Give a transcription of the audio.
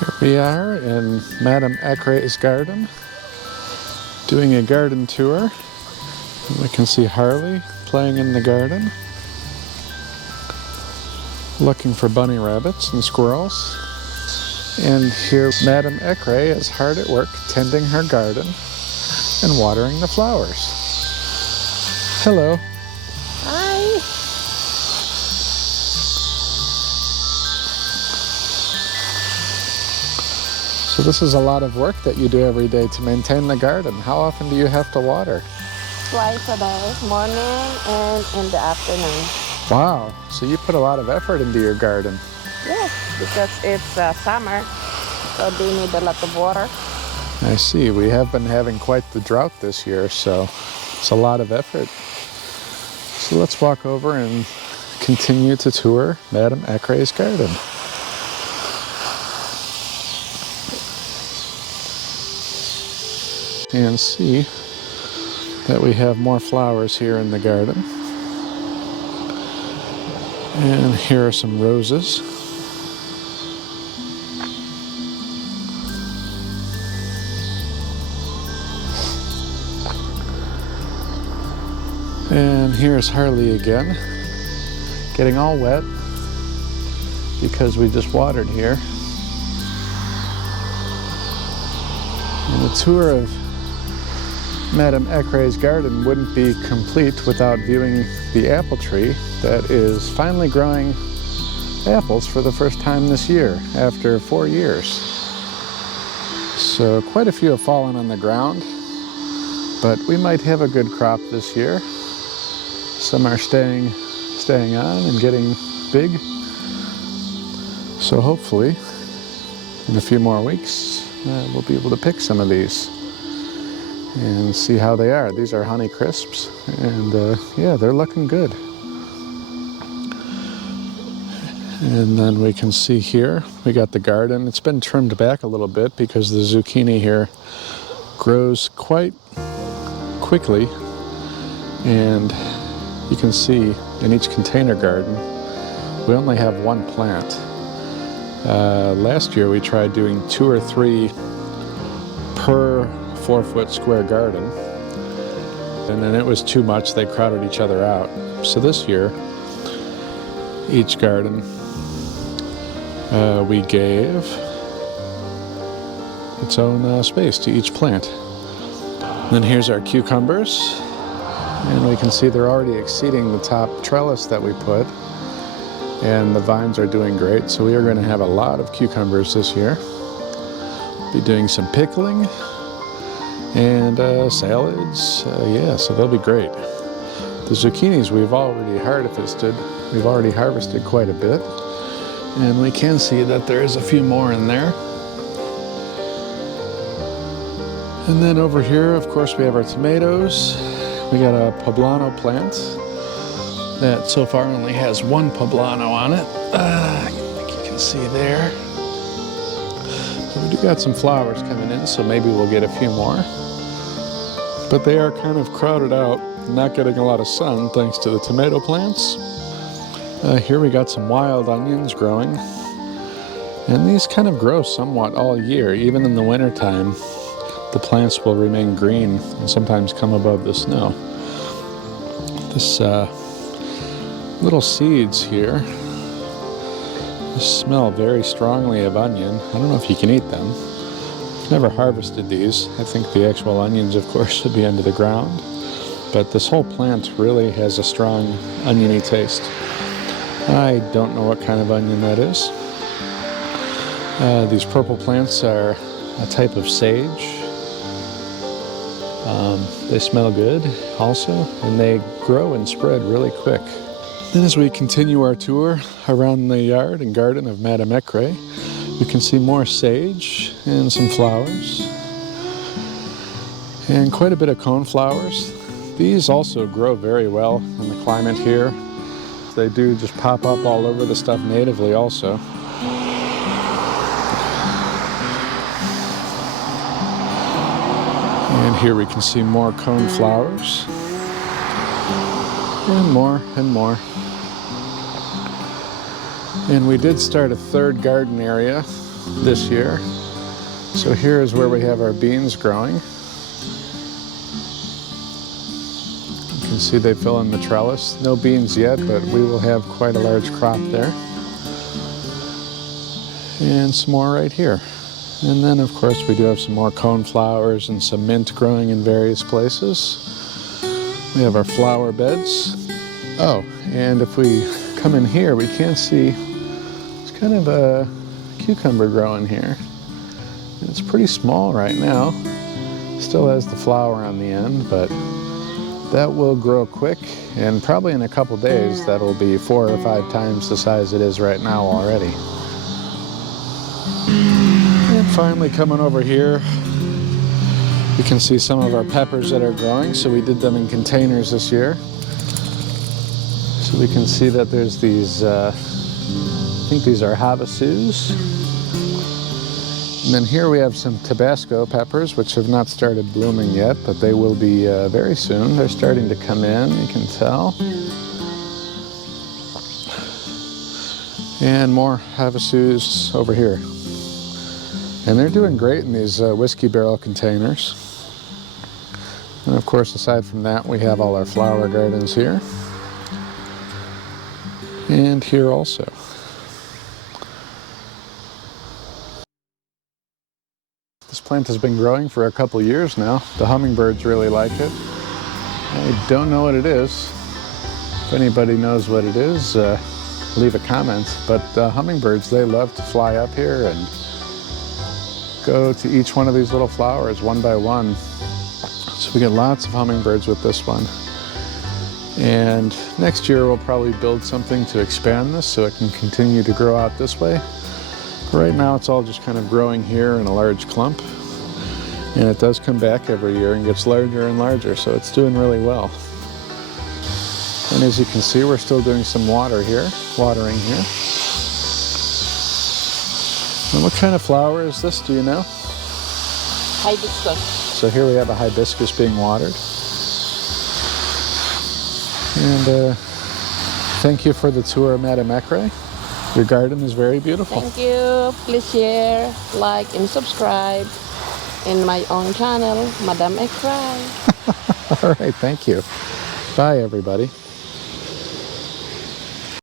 Here we are in Madam Ekray's garden, doing a garden tour. We can see Harley playing in the garden, looking for bunny rabbits and squirrels. And here Madam Ekray is hard at work tending her garden and watering the flowers. Hello. Hi. So this is a lot of work that you do every day to maintain the garden. How often do you have to water? Twice a day, morning and in the afternoon. Wow, so you put a lot of effort into your garden. Yes, because it's summer, so they need a lot of water. I see. We have been having quite the drought this year, so it's a lot of effort. So let's walk over and continue to tour Madam Ekray's garden. And see that we have more flowers here in the garden. And here are some roses. And here's Harley again, getting all wet because we just watered here. And the tour of Madam Ekray's garden wouldn't be complete without viewing the apple tree that is finally growing apples for the first time this year, after 4 years. So quite a few have fallen on the ground, but we might have a good crop this year. Some are staying on and getting big. So hopefully, in a few more weeks, we'll be able to pick some of these and see how they are. These are Honey Crisps, and yeah, they're looking good. And then we can see here, we got the garden. It's been trimmed back a little bit because the zucchini here grows quite quickly, and you can see in each container garden, we only have one plant. Last year we tried doing 2 or 3 per 4-foot square garden, and then it was too much. They crowded each other out. So this year, each garden we gave its own space to each plant. And then here's our cucumbers, and we can see they're already exceeding the top trellis that we put, and the vines are doing great. So we are going to have a lot of cucumbers this year. Be doing some pickling and salads, yeah, so they'll be great. The zucchinis we've already harvested. We've already harvested quite a bit, and we can see that there is a few more in there. And then over here, of course, we have our tomatoes. We got a poblano plant that so far only has 1 poblano on it. I think you can see there. So we do got some flowers coming in, so maybe we'll get a few more. But they are kind of crowded out, not getting a lot of sun thanks to the tomato plants. Here we got some wild onions growing. And these kind of grow somewhat all year. Even in the wintertime, the plants will remain green and sometimes come above the snow. This little seeds here smell very strongly of onion. I don't know if you can eat them. I've never harvested these. I think the actual onions, of course, should be under the ground. But this whole plant really has a strong oniony taste. I don't know what kind of onion that is. These purple plants are a type of sage. They smell good also, and they grow and spread really quick. Then as we continue our tour around the yard and garden of Madam Ekray, we can see more sage and some flowers, and quite a bit of coneflowers. These also grow very well in the climate here. They do just pop up all over the stuff natively also. And here we can see more coneflowers, and more and more. And we did start a 3rd garden area this year. So here is where we have our beans growing. You can see they fill in the trellis. No beans yet, but we will have quite a large crop there. And some more right here. And then of course we do have some more coneflowers and some mint growing in various places. We have our flower beds. Oh, and if we come in here, we can see it's kind of a cucumber growing here. It's pretty small right now. Still has the flower on the end, but that will grow quick, and probably in a couple days that'll be 4 or 5 times the size it is right now already. And finally, coming over here, you can see some of our peppers that are growing. So we did them in containers this year. So we can see that there's these, I think these are havasus. And then here we have some Tabasco peppers, which have not started blooming yet, but they will be very soon. They're starting to come in, you can tell. And more havasus over here. And they're doing great in these whiskey barrel containers. And of course, aside from that, we have all our flower gardens here. And here also. This plant has been growing for a couple years now. The hummingbirds really like it. I don't know what it is. If anybody knows what it is, leave a comment. But the hummingbirds, they love to fly up here and go to each one of these little flowers one by one. So we get lots of hummingbirds with this one. And next year we'll probably build something to expand this so it can continue to grow out this way. Right now it's all just kind of growing here in a large clump, and it does come back every year and gets larger and larger, so it's doing really well. And as you can see, we're still doing some watering here. And what kind of flower is this, do you know? Hibiscus. So here we have a hibiscus being watered. And thank you for the tour, Madam Ekray. Your garden is very beautiful. Thank you. Please share, like, and subscribe in my own channel, Madam Ekray. All right, thank you. Bye, everybody.